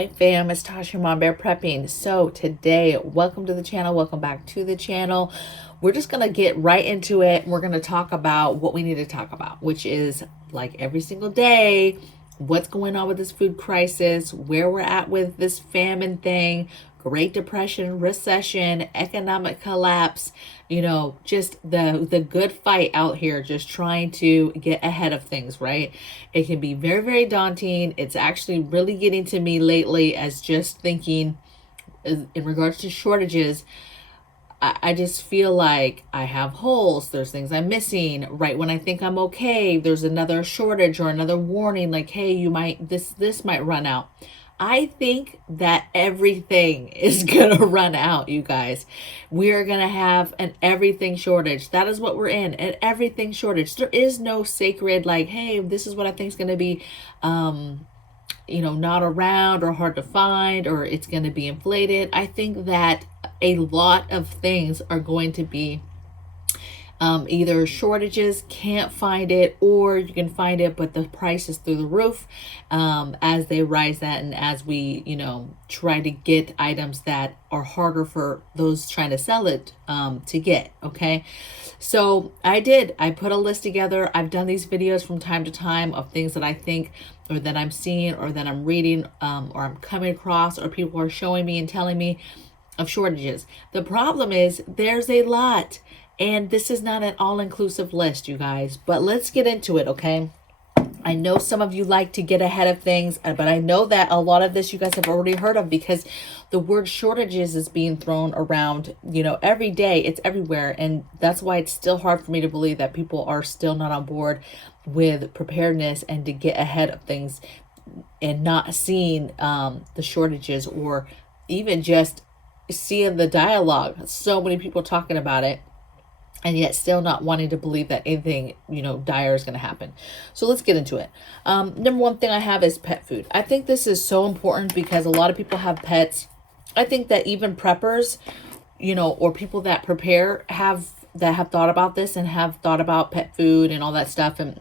right, fam, it's Tasha MAMABEAR Prepping. So today, welcome to the channel. Welcome back to the channel. We're just going to get right into it. We're going to talk about what we need to talk about, which is like every single day, what's going on with this food crisis, where we're at with this famine thing, Great Depression, recession, economic collapse, you know, just the good fight out here, just trying to get ahead of things, right? It can be very, very daunting. It's actually really getting to me lately as just thinking in regards to shortages. I just feel like I have holes. There's things I'm missing. Right when I think I'm okay, there's another shortage or another warning like, hey, you might, this might run out. I think that everything is going to run out, you guys. We are going to have an everything shortage. That is what we're in, an everything shortage. There is no sacred, like, hey, this is what I think is going to be, you know, not around or hard to find, or it's going to be inflated. I think that a lot of things are going to be either shortages, can't find it, or you can find it, but the price is through the roof as they rise that, and as we, you know, try to get items that are harder for those trying to sell it to get. Okay, so I put a list together. I've done these videos from time to time of things that I think, or that I'm seeing, or that I'm reading, or I'm coming across, or people are showing me and telling me of shortages. The problem is there's a lot. And this is not an all-inclusive list, you guys, but let's get into it, okay? I know some of you like to get ahead of things, but I know that a lot of this you guys have already heard of, because the word shortages is being thrown around, you know, every day. It's everywhere. And that's why it's still hard for me to believe that people are still not on board with preparedness and to get ahead of things and not seeing the shortages, or even just seeing the dialogue. So many people talking about it, and yet still not wanting to believe that anything, you know, dire is going to happen. So let's get into it. Number one thing I have is pet food. I think this is so important because a lot of people have pets. I think that even preppers, you know, or people that prepare have thought about this and have thought about pet food and all that stuff. And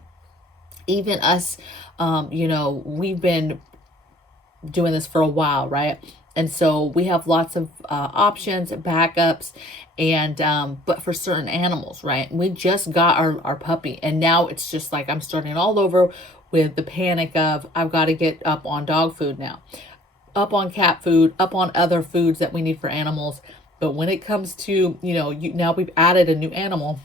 even us, you know, we've been doing this for a while, right? And so we have lots of options, backups, and but for certain animals, right? We just got our puppy, and now it's just like I'm starting all over with the panic of I've got to get up on dog food now, up on cat food, up on other foods that we need for animals. But when it comes to, you know, now we've added a new animal,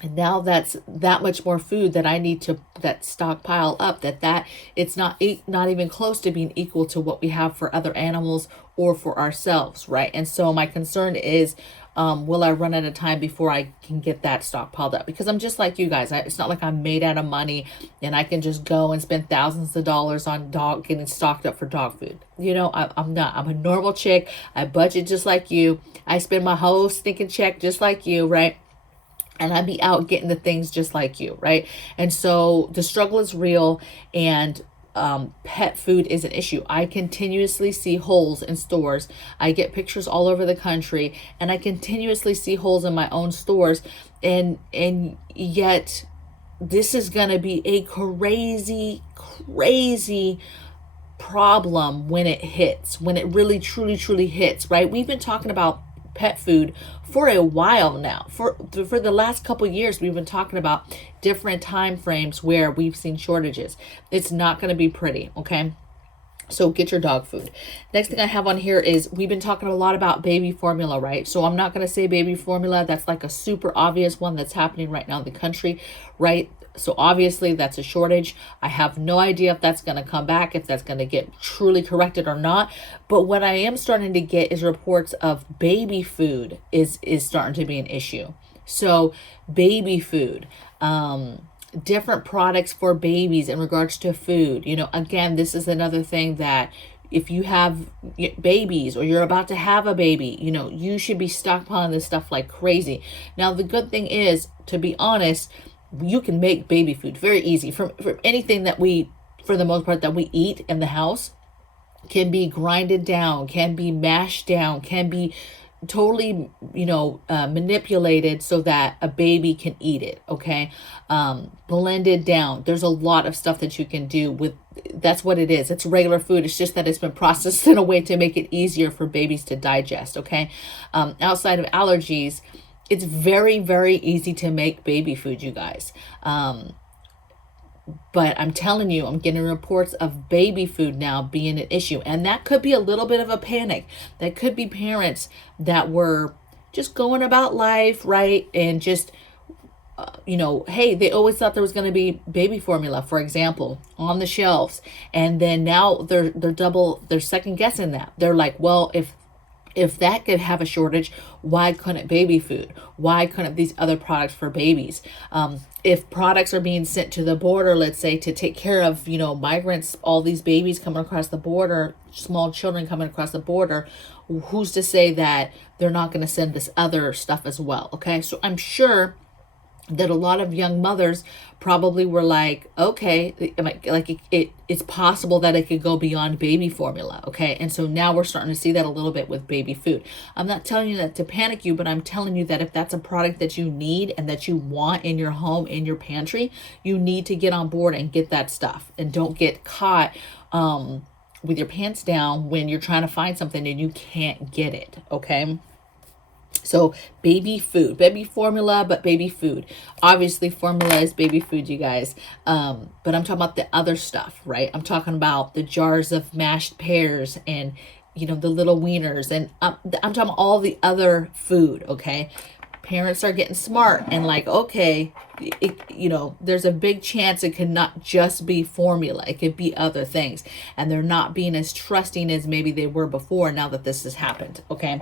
and now that's that much more food that I need to stockpile up, that it's not even close to being equal to what we have for other animals or for ourselves, right? And so my concern is, will I run out of time before I can get that stockpiled up? Because I'm just like you guys. It's not like I'm made out of money and I can just go and spend thousands of dollars on getting stocked up for dog food. You know, I'm not. I'm a normal chick. I budget just like you. I spend my whole stinking check just like you, right? And I'd be out getting the things just like you, right? And so the struggle is real, and pet food is an issue. I continuously see holes in stores. I get pictures all over the country, and I continuously see holes in my own stores. And yet this is going to be a crazy, crazy problem when it hits, when it really, truly, truly hits, right? We've been talking about pet food for a while now. For the last couple years, we've been talking about different time frames where we've seen shortages. It's not going to be pretty, okay? So get your dog food. Next thing I have on here is we've been talking a lot about baby formula, right? So I'm not going to say baby formula. That's like a super obvious one that's happening right now in the country, right? So obviously that's a shortage. I have no idea if that's going to come back, if that's going to get truly corrected or not. But what I am starting to get is reports of baby food is starting to be an issue. So baby food, different products for babies in regards to food. You know, again, this is another thing that if you have babies or you're about to have a baby, you know, you should be stockpiling this stuff like crazy. Now, the good thing is, to be honest, you can make baby food very easy from anything that we, for the most part, that we eat in the house can be grinded down, can be mashed down, can be totally, manipulated so that a baby can eat it. Okay. Blended down. There's a lot of stuff that you can do with, that's what it is. It's regular food. It's just that it's been processed in a way to make it easier for babies to digest. Okay. Outside of allergies, it's very, very easy to make baby food, you guys. But I'm telling you, I'm getting reports of baby food now being an issue. And that could be a little bit of a panic. That could be parents that were just going about life, right? And just, hey, they always thought there was going to be baby formula, for example, on the shelves. And then now they're second guessing that. They're like, well, if that could have a shortage, why couldn't baby food? Why couldn't these other products for babies? If products are being sent to the border, let's say, to take care of, migrants, all these babies coming across the border, small children coming across the border, who's to say that they're not going to send this other stuff as well? Okay, so I'm sure that a lot of young mothers probably were like, okay, like it's possible that it could go beyond baby formula. Okay. And so now we're starting to see that a little bit with baby food. I'm not telling you that to panic you, but I'm telling you that if that's a product that you need and that you want in your home, in your pantry, you need to get on board and get that stuff, and don't get caught with your pants down when you're trying to find something and you can't get it. Okay. So baby food, baby formula, but baby food. Obviously formula is baby food, you guys. But I'm talking about the other stuff, right? I'm talking about the jars of mashed pears and, the little wieners. And I'm talking about all the other food, okay? Parents are getting smart and like, okay, there's a big chance it could not just be formula. It could be other things. And they're not being as trusting as maybe they were before now that this has happened, okay?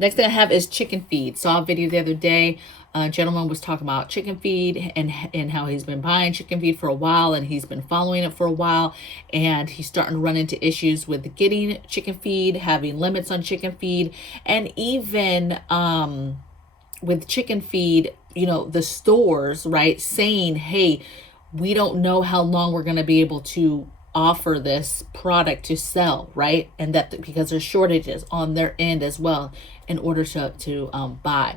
Next thing I have is chicken feed. Saw a video the other day. A gentleman was talking about chicken feed and how he's been buying chicken feed for a while, and he's been following it for a while, and he's starting to run into issues with getting chicken feed, having limits on chicken feed, and even with chicken feed, the stores, right, saying, hey, we don't know how long we're going to be able to offer this product to sell, right? And that because there's shortages on their end as well in order to buy.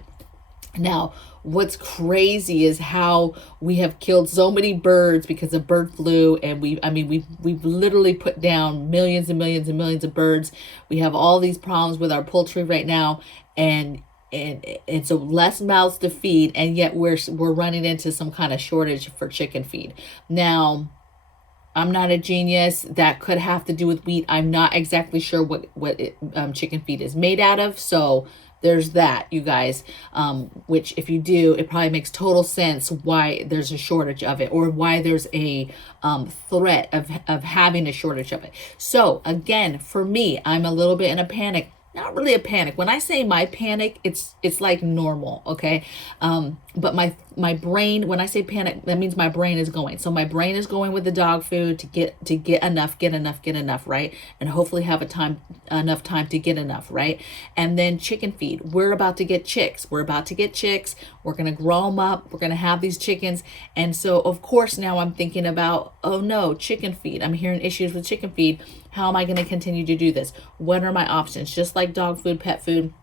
Now, what's crazy is how we have killed so many birds because of bird flu, and we've literally put down millions and millions and millions of birds. We have all these problems with our poultry right now, and so less mouths to feed, and yet we're running into some kind of shortage for chicken feed. Now, I'm not a genius. That could have to do with wheat. I'm not exactly sure what chicken feed is made out of. So there's that, you guys, which if you do, it probably makes total sense why there's a shortage of it, or why there's a threat of having a shortage of it. So again, for me, I'm a little bit in a panic. Not really a panic. When I say my panic, it's like normal, okay? But my brain, when I say panic, that means my brain is going. So my brain is going with the dog food to get enough, right? And hopefully have enough time to get enough, right? And then chicken feed. We're about to get chicks. We're going to grow them up. We're going to have these chickens. And so, of course, now I'm thinking about, oh no, chicken feed. I'm hearing issues with chicken feed. How am I going to continue to do this? What are my options? Just like dog food, pet food,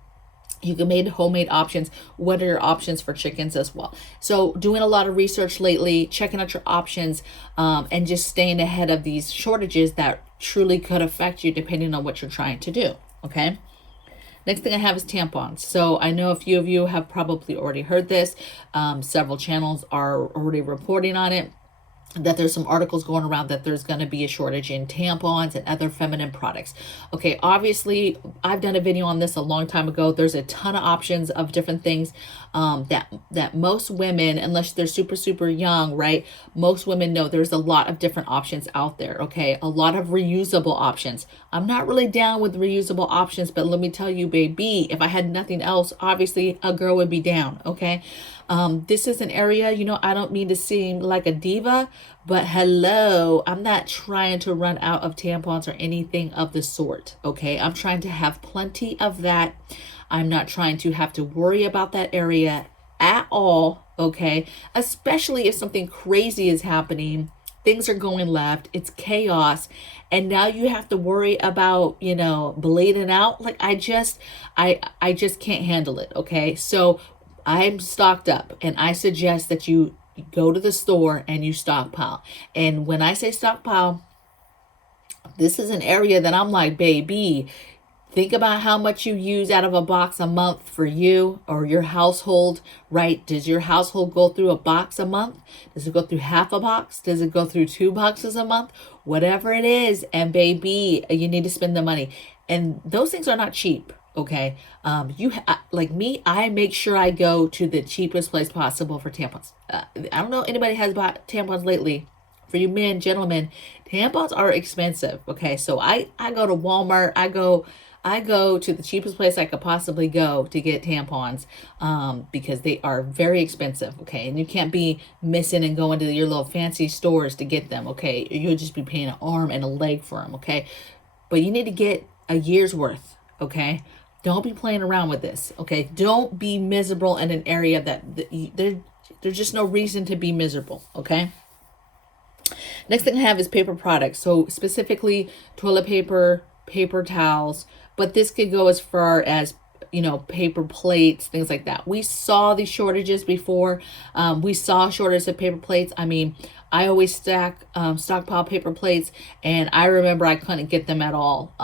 you can make homemade options. What are your options for chickens as well? So doing a lot of research lately, checking out your options, and just staying ahead of these shortages that truly could affect you depending on what you're trying to do, okay? Next thing I have is tampons. So I know a few of you have probably already heard this. Several channels are already reporting on it, that there's some articles going around that there's going to be a shortage in tampons and other feminine products. Okay, obviously, I've done a video on this a long time ago. There's a ton of options of different things that most women, unless they're super, super young, right? Most women know there's a lot of different options out there, okay? A lot of reusable options. I'm not really down with reusable options, but let me tell you, baby, if I had nothing else, obviously a girl would be down, okay? This is an area, I don't mean to seem like a diva, but hello, I'm not trying to run out of tampons or anything of the sort, okay? I'm trying to have plenty of that. I'm not trying to have to worry about that area at all, okay? Especially if something crazy is happening. things are going left. It's chaos. And now you have to worry about, bleeding out. Like I just can't handle it. Okay. So I'm stocked up, and I suggest that you go to the store and you stockpile. And when I say stockpile, this is an area that I'm like, baby, think about how much you use out of a box a month for you or your household, right? Does your household go through a box a month? Does it go through half a box? Does it go through 2 boxes a month? Whatever it is. And baby, you need to spend the money. And those things are not cheap. Okay. Like me, I make sure I go to the cheapest place possible for tampons. I don't know if anybody has bought tampons lately. For you men, gentlemen, tampons are expensive. Okay. So I go to Walmart. I go to the cheapest place I could possibly go to get tampons, because they are very expensive. Okay. And you can't be missing and going to your little fancy stores to get them. Okay. You'll just be paying an arm and a leg for them. Okay. But you need to get a year's worth. Okay. Don't be playing around with this. Okay. Don't be miserable in an area that there's just no reason to be miserable. Okay. Next thing I have is paper products. So specifically toilet paper, paper towels, but this could go as far as, paper plates, things like that. We saw these shortages before. We saw shortages of paper plates. I mean, I always stockpile paper plates, and I remember I couldn't get them at all.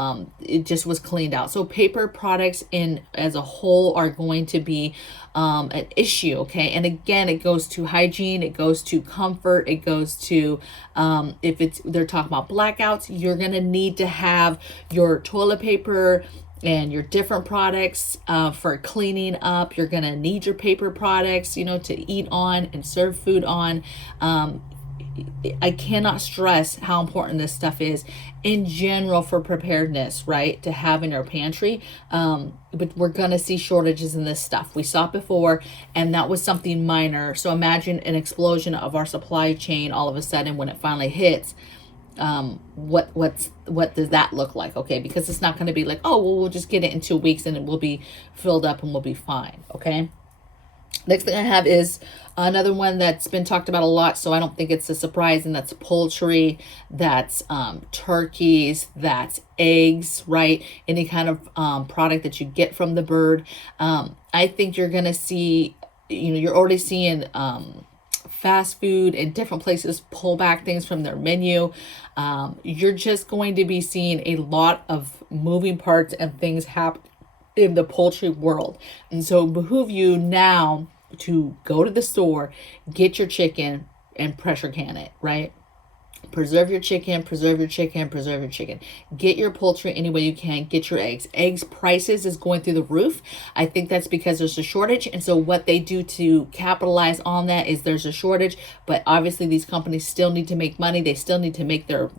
It just was cleaned out. So paper products as a whole are going to be an issue. Okay. And again, it goes to hygiene, it goes to comfort, it goes to, if they're talking about blackouts, you're going to need to have your toilet paper and your different products for cleaning up. You're going to need your paper products, to eat on and serve food on. I cannot stress how important this stuff is in general for preparedness, right? To have in our pantry. But we're going to see shortages in this stuff. We saw it before, and that was something minor. So imagine an explosion of our supply chain all of a sudden when it finally hits. What does that look like? Okay. Because it's not going to be like, oh, well, we'll just get it in 2 weeks and it will be filled up and we'll be fine. Okay. Next thing I have is another one that's been talked about a lot, so I don't think it's a surprise, and that's poultry, that's turkeys, that's eggs, right? Any kind of product that you get from the bird. I think you're going to see, you're already seeing fast food and different places pull back things from their menu. You're just going to be seeing a lot of moving parts and things happen in the poultry world. And so it behoove you now to go to the store, get your chicken, and pressure can it, right? Preserve your chicken, preserve your chicken, preserve your chicken. Get your poultry any way you can. Get your eggs. Eggs prices is going through the roof. I think that's because there's a shortage. And so what they do to capitalize on that is there's a shortage, but obviously these companies still need to make money. They still need to make their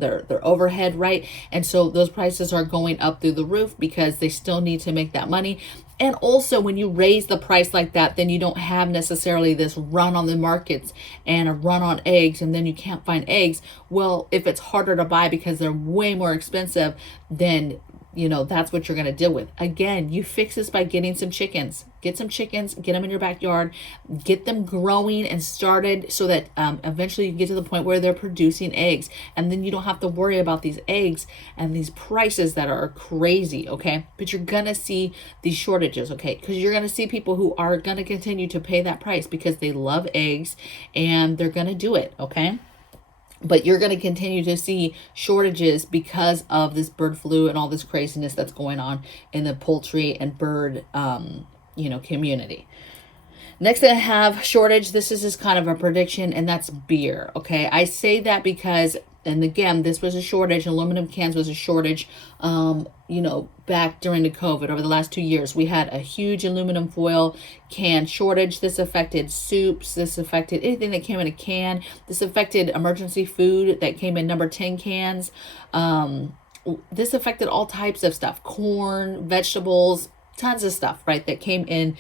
overhead, right? And so those prices are going up through the roof because they still need to make that money. And also when you raise the price like that, then you don't have necessarily this run on the markets and a run on eggs, and then you can't find eggs. Well, if it's harder to buy because they're way more expensive, then that's what you're going to deal with. Again, you fix this by getting some chickens. Get some chickens, get them in your backyard, get them growing and started so that eventually you get to the point where they're producing eggs. And then you don't have to worry about these eggs and these prices that are crazy, okay? But you're going to see these shortages, okay? Because you're going to see people who are going to continue to pay that price because they love eggs and they're going to do it, okay? But you're going to continue to see shortages because of this bird flu and all this craziness that's going on in the poultry and bird, community. Next thing I have, shortage. This is just kind of a prediction, and that's beer. Okay. I say that because, and again, this was a shortage. Aluminum cans was a shortage, back during the COVID. Over the last 2 years, we had a huge aluminum foil can shortage. This affected soups. This affected anything that came in a can. This affected emergency food that came in number 10 cans. This affected all types of stuff, corn, vegetables, tons of stuff, right, that came in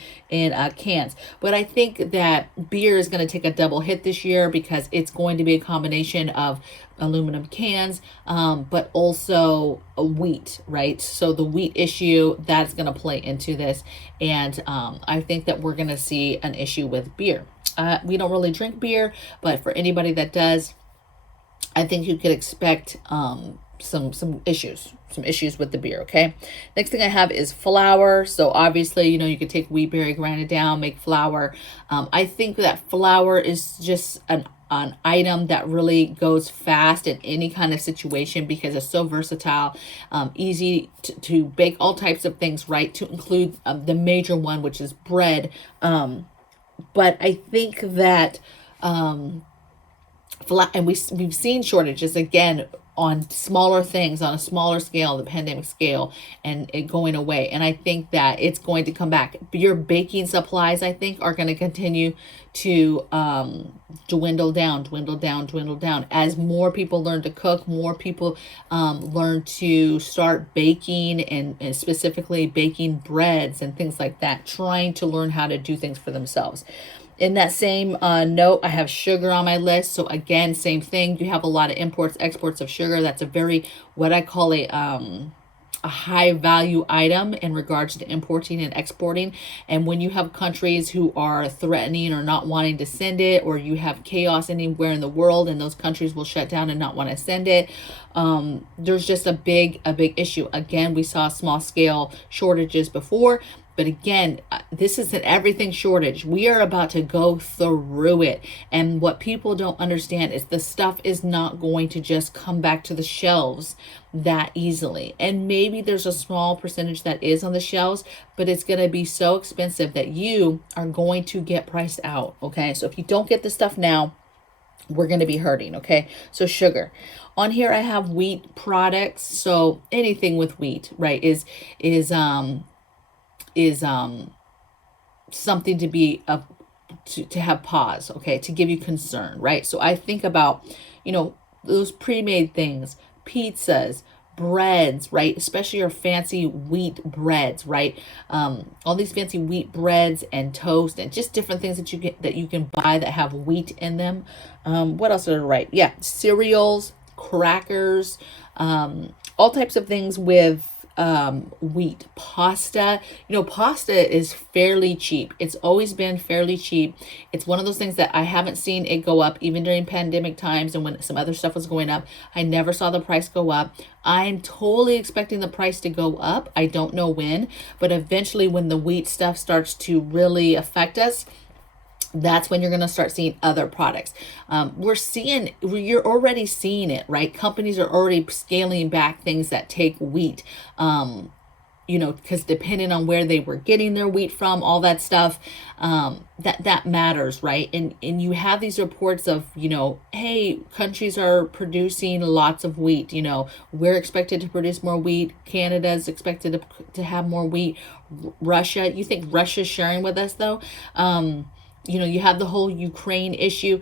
cans. But I think that beer is going to take a double hit this year because it's going to be a combination of aluminum cans, but also wheat, right? So the wheat issue, that's going to play into this. And I think that we're going to see an issue with beer. We don't really drink beer, but for anybody that does, I think you could expect some issues with the beer. Okay. Next thing I have is flour. So obviously, you could take wheat berry, grind it down, make flour. I think that flour is just an item that really goes fast in any kind of situation because it's so versatile, easy to bake all types of things, right? To include the major one, which is bread. But I think that and we've seen shortages again on smaller things, on a smaller scale, the pandemic scale, and it going away. And I think that it's going to come back. Your baking supplies, I think, are going to continue to dwindle down as more people learn to cook, more people learn to start baking, and specifically baking breads and things like that, trying to learn how to do things for themselves. In that same note, I have sugar on my list. So again, same thing. You have a lot of imports, exports of sugar. That's a very, what I call a high value item in regards to importing and exporting. And when you have countries who are threatening or not wanting to send it, or you have chaos anywhere in the world and those countries will shut down and not want to send it, there's just a big issue. Again, we saw small scale shortages before. But again, this is an everything shortage. We are about to go through it. And what people don't understand is the stuff is not going to just come back to the shelves that easily. And maybe there's a small percentage that is on the shelves, but it's going to be so expensive that you are going to get priced out. Okay. So if you don't get the stuff now, we're going to be hurting. Okay. So sugar. On here, I have wheat products. So anything with wheat, right, is something to be to have pause, okay, to give you concern, right? So I think about, those pre-made things, pizzas, breads, right? Especially your fancy wheat breads, right? All these fancy wheat breads and toast and just different things that you can buy that have wheat in them. What else did I write? Yeah, cereals, crackers, all types of things with wheat. Pasta, pasta is fairly cheap. It's always been fairly cheap. It's one of those things that I haven't seen it go up even during pandemic times, and when some other stuff was going up, I never saw the price go up. I'm totally expecting the price to go up. I don't know when, but eventually when the wheat stuff starts to really affect us, that's when you're going to start seeing other products. You're already seeing it, right? Companies are already scaling back things that take wheat, because depending on where they were getting their wheat from, all that stuff, that matters, right? And you have these reports of, hey, countries are producing lots of wheat. We're expected to produce more wheat. Canada's expected to have more wheat. Russia, you think Russia's sharing with us though? You have the whole Ukraine issue.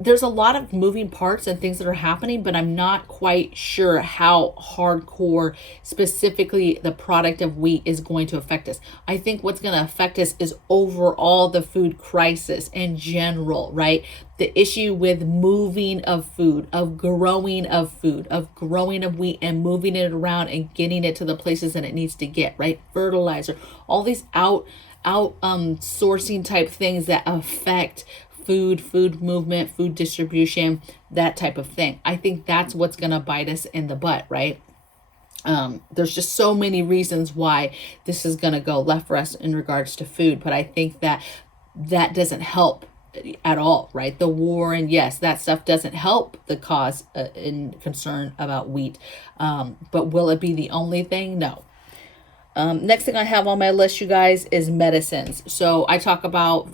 There's a lot of moving parts and things that are happening, but I'm not quite sure how hardcore specifically the product of wheat is going to affect us. I think what's going to affect us is overall the food crisis in general, right? The issue with moving of food, of growing of food, of growing of wheat and moving it around and getting it to the places that it needs to get, right? Fertilizer, all these sourcing type things that affect food movement, food distribution, that type of thing. I think that's what's going to bite us in the butt, right? There's just so many reasons why this is going to go left for us in regards to food, but I think that doesn't help at all, right? The war, and yes, that stuff doesn't help the cause in concern about wheat. But will it be the only thing? No. Next thing I have on my list, you guys, is medicines. So I talk about,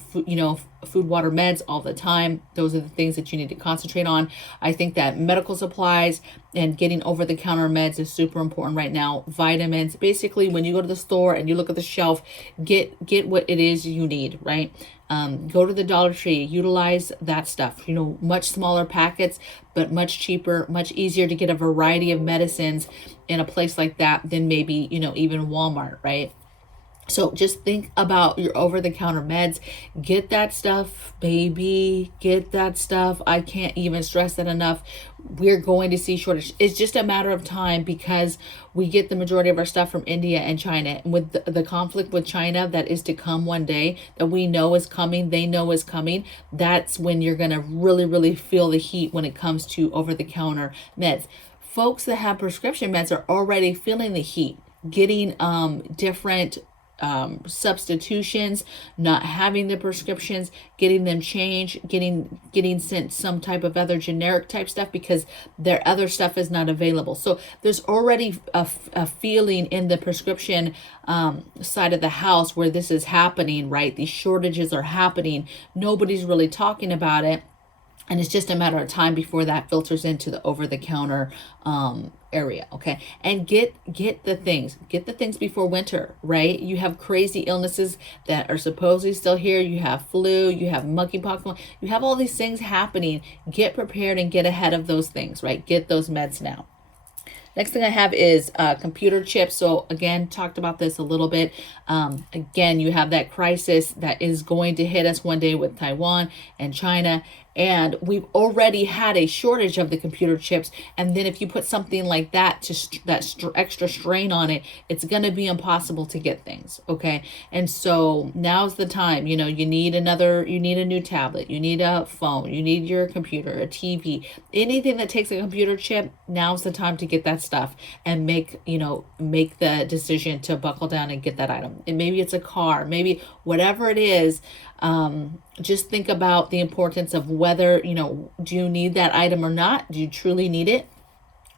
food, water, meds all the time. Those are the things that you need to concentrate on. I think that medical supplies and getting over the counter meds is super important right now. Vitamins, basically when you go to the store and you look at the shelf, get what it is you need, right? Go to the Dollar Tree, utilize that stuff, much smaller packets, but much cheaper, much easier to get a variety of medicines in a place like that than maybe, even Walmart, right? So just think about your over-the-counter meds. Get that stuff, baby. Get that stuff. I can't even stress that enough. We're going to see shortage. It's just a matter of time because we get the majority of our stuff from India and China. And with the conflict with China that is to come one day, that we know is coming, they know is coming, that's when you're going to really, really feel the heat when it comes to over-the-counter meds. Folks that have prescription meds are already feeling the heat, getting different substitutions, not having the prescriptions, getting them changed, getting sent some type of other generic type stuff because their other stuff is not available. So there's already a feeling in the prescription side of the house where this is happening, right? These shortages are happening. Nobody's really talking about it. And it's just a matter of time before that filters into the over-the-counter area, okay? And get the things before winter, right? You have crazy illnesses that are supposedly still here. You have flu, you have monkeypox, you have all these things happening. Get prepared and get ahead of those things, right? Get those meds now. Next thing I have is computer chips. So again, talked about this a little bit. Again, you have that crisis that is going to hit us one day with Taiwan and China. And we've already had a shortage of the computer chips. And then if you put something like that, extra strain on it, it's going to be impossible to get things. Okay. And so now's the time, you need a new tablet, you need a phone, you need your computer, a TV, anything that takes a computer chip. Now's the time to get that stuff and make the decision to buckle down and get that item. And maybe it's a car, maybe whatever it is. Just think about the importance of whether, do you need that item or not? Do you truly need it?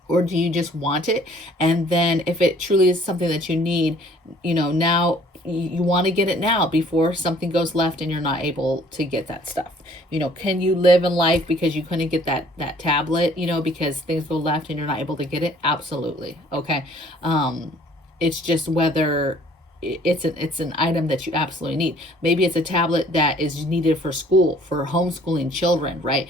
Or do you just want it? And then if it truly is something that you need, now you want to get it now before something goes left and you're not able to get that stuff. Can you live in life because you couldn't get that tablet, because things go left and you're not able to get it? Absolutely. Okay. It's just whether it's an item that you absolutely need. Maybe it's a tablet that is needed for school, for homeschooling children, right?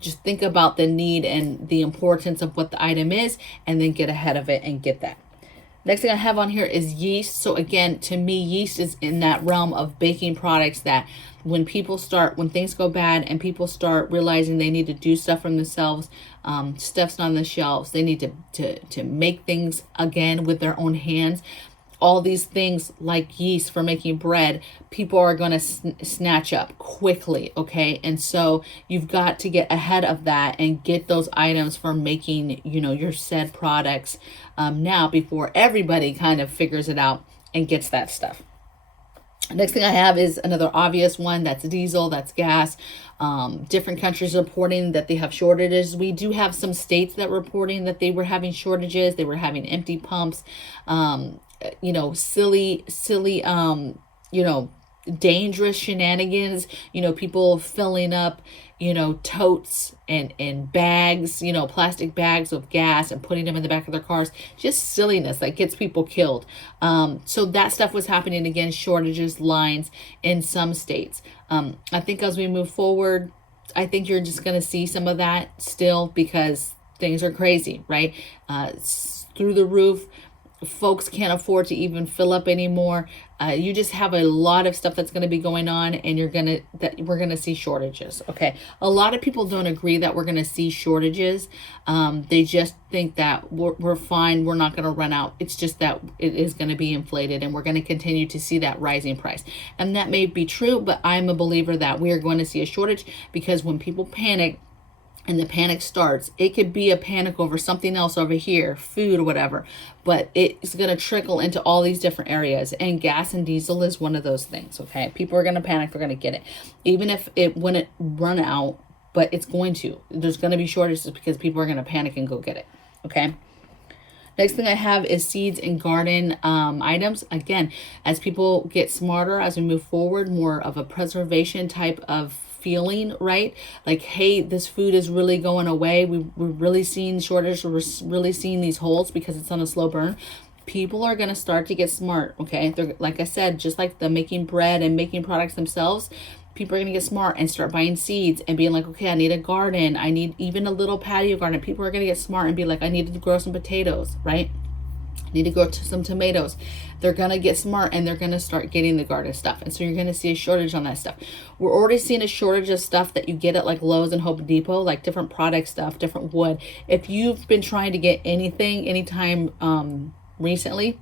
Just think about the need and the importance of what the item is, and then get ahead of it and get that. Next thing I have on here is yeast. So again, to me, yeast is in that realm of baking products that when things go bad and people start realizing they need to do stuff for themselves, stuff's not on the shelves, they need to make things again with their own hands. All these things like yeast for making bread, people are going to snatch up quickly, okay? And so you've got to get ahead of that and get those items for making, your said products now before everybody kind of figures it out and gets that stuff. Next thing I have is another obvious one. That's diesel, that's gas. Different countries reporting that they have shortages. We do have some states that reporting that they were having shortages. They were having empty pumps. Silly, dangerous shenanigans, people filling up, totes and bags, plastic bags of gas and putting them in the back of their cars. Just silliness that gets people killed. So that stuff was happening again, shortages, lines in some states. I think as we move forward, I think you're just going to see some of that still because things are crazy, right? Through the roof. Folks can't afford to even fill up anymore. You just have a lot of stuff that's going to be going on, and we're going to see shortages. Okay. A lot of people don't agree that we're going to see shortages. They just think that we're fine. We're not going to run out. It's just that it is going to be inflated, and we're going to continue to see that rising price. And that may be true, but I'm a believer that we are going to see a shortage because when people panic, and the panic starts, it could be a panic over something else over here, food or whatever, but it's going to trickle into all these different areas. And gas and diesel is one of those things, okay? People are going to panic, they're going to get it. Even if it wouldn't run out, but it's going to. There's going to be shortages because people are going to panic and go get it, okay? Next thing I have is seeds and garden items. Again, as people get smarter, as we move forward, more of a preservation type of feeling, right? Like, hey, this food is really going away. We're really seeing shortage. We're really seeing these holes because it's on a slow burn. People are going to start to get smart, okay? They're, like I said, just like the making bread and making products themselves, people are going to get smart and start buying seeds and being like, okay, I need a garden. I need even a little patio garden. People are going to get smart and be like, I need to grow some potatoes, right? Need to go to some tomatoes. They're going to get smart and they're going to start getting the garden stuff. And so you're going to see a shortage on that stuff. We're already seeing a shortage of stuff that you get at like Lowe's and Home Depot, like different product stuff, different wood. If you've been trying to get anything anytime recently,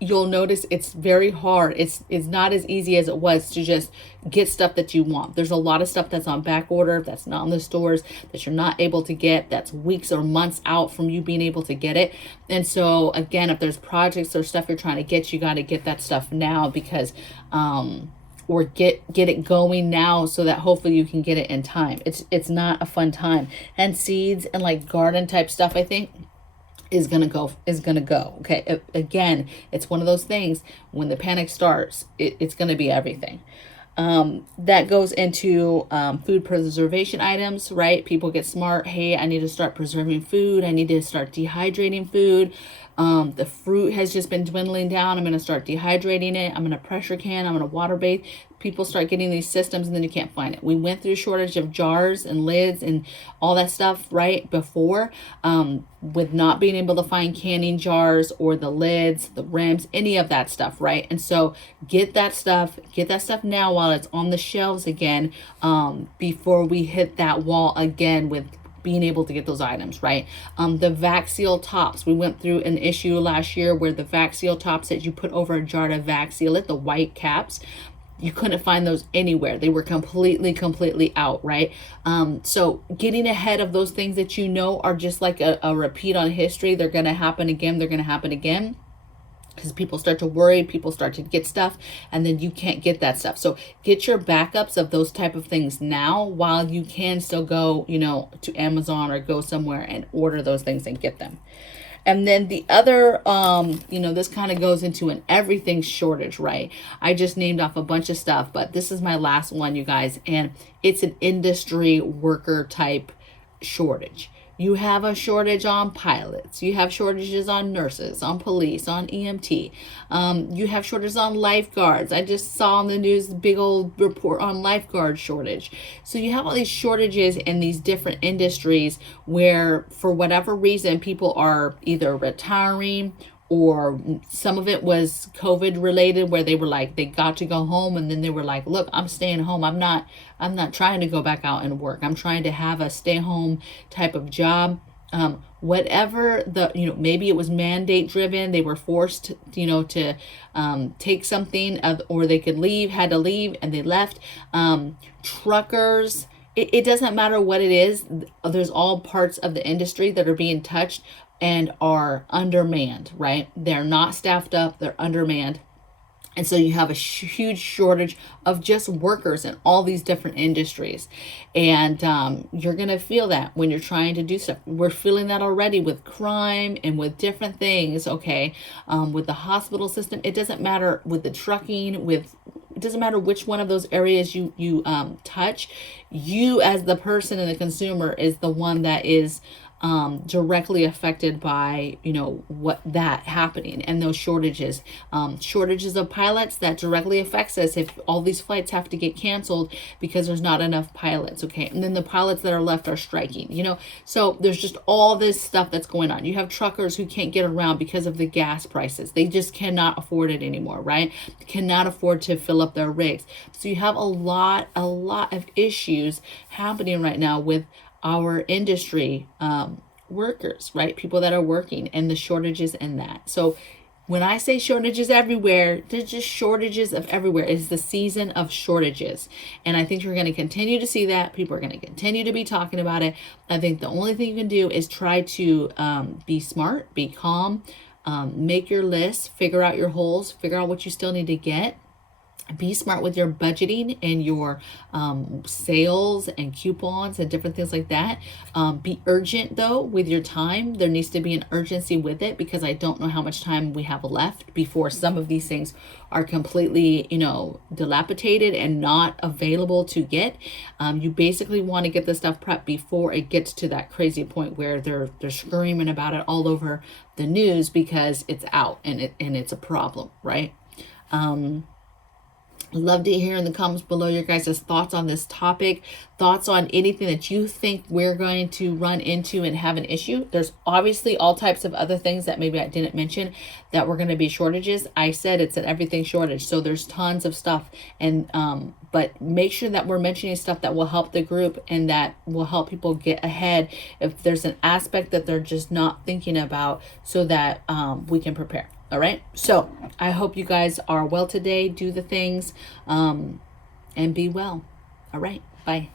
you'll notice it's very hard. It's not as easy as it was to just get stuff that you want. There's a lot of stuff that's on back order, that's not in the stores, that you're not able to get, that's weeks or months out from you being able to get it. And so again, if there's projects or stuff you're trying to get, you got to get that stuff now, because or get it going now so that hopefully you can get it in time. It's not a fun time. And seeds and like garden type stuff, I think, is gonna go. Okay, again, it's one of those things, when the panic starts, it's gonna be everything. That goes into food preservation items, right? People get smart. Hey, I need to start preserving food. I need to start dehydrating food. The fruit has just been dwindling down. I'm going to start dehydrating it. I'm going to pressure can. I'm going to water bathe. People start getting these systems and then you can't find it. We went through a shortage of jars and lids and all that stuff right before, with not being able to find canning jars or the lids, the rims, any of that stuff, right? And so get that stuff now while it's on the shelves again, before we hit that wall again with being able to get those items, right? The vac seal tops. We went through an issue last year where the vac seal tops that you put over a jar to vac seal it, the white caps, you couldn't find those anywhere. They were completely out, right? So getting ahead of those things that you know are just like a repeat on history. They're going to happen again. Because people start to worry, people start to get stuff, and then you can't get that stuff. So get your backups of those type of things now while you can still go, to Amazon or go somewhere and order those things and get them. And then the other, this kind of goes into an everything shortage, right? I just named off a bunch of stuff, but this is my last one, you guys, and it's an industry worker type shortage. You have a shortage on pilots. You have shortages on nurses, on police, on EMT. You have shortages on lifeguards. I just saw on the news the big old report on lifeguard shortage. So you have all these shortages in these different industries where, for whatever reason, people are either retiring, or some of it was COVID related, where they were like, they got to go home, and then they were like, look, I'm staying home. I'm not trying to go back out and work. I'm trying to have a stay home type of job. Whatever maybe it was mandate driven. They were forced, to take something, or they could leave, had to leave, and they left. Truckers, it doesn't matter what it is. There's all parts of the industry that are being touched and are undermanned, right? They're not staffed up, they're undermanned. And so you have a huge shortage of just workers in all these different industries. And you're going to feel that when you're trying to do stuff. We're feeling that already with crime and with different things, okay? With the hospital system, it doesn't matter, with the trucking, it doesn't matter which one of those areas you touch. You as the person and the consumer is the one that is directly affected by, what that happening and those shortages. Shortages of pilots, that directly affects us if all these flights have to get canceled because there's not enough pilots, okay? And then the pilots that are left are striking, so there's just all this stuff that's going on. You have truckers who can't get around because of the gas prices. They just cannot afford it anymore, right? Cannot afford to fill up their rigs. So you have a lot of issues happening right now with our industry workers, right? People that are working, and the shortages in that. So when I say shortages everywhere, there's just shortages of everywhere. It's the season of shortages. And I think you're going to continue to see that. People are going to continue to be talking about it. I think the only thing you can do is try to be smart, be calm, make your list, figure out your holes, figure out what you still need to get. Be smart with your budgeting and your sales and coupons and different things like that. Be urgent though with your time. There needs to be an urgency with it, because I don't know how much time we have left before some of these things are completely, dilapidated and not available to get. You basically want to get the stuff prepped before it gets to that crazy point where they're screaming about it all over the news because it's out and it's a problem, right? Love to hear in the comments below your guys' thoughts on this topic, thoughts on anything that you think we're going to run into and have an issue. There's obviously all types of other things that maybe I didn't mention that were going to be shortages. I said it's an everything shortage, so there's tons of stuff. And but make sure that we're mentioning stuff that will help the group and that will help people get ahead if there's an aspect that they're just not thinking about, so that we can prepare. All right. So I hope you guys are well today. Do the things and be well. All right. Bye.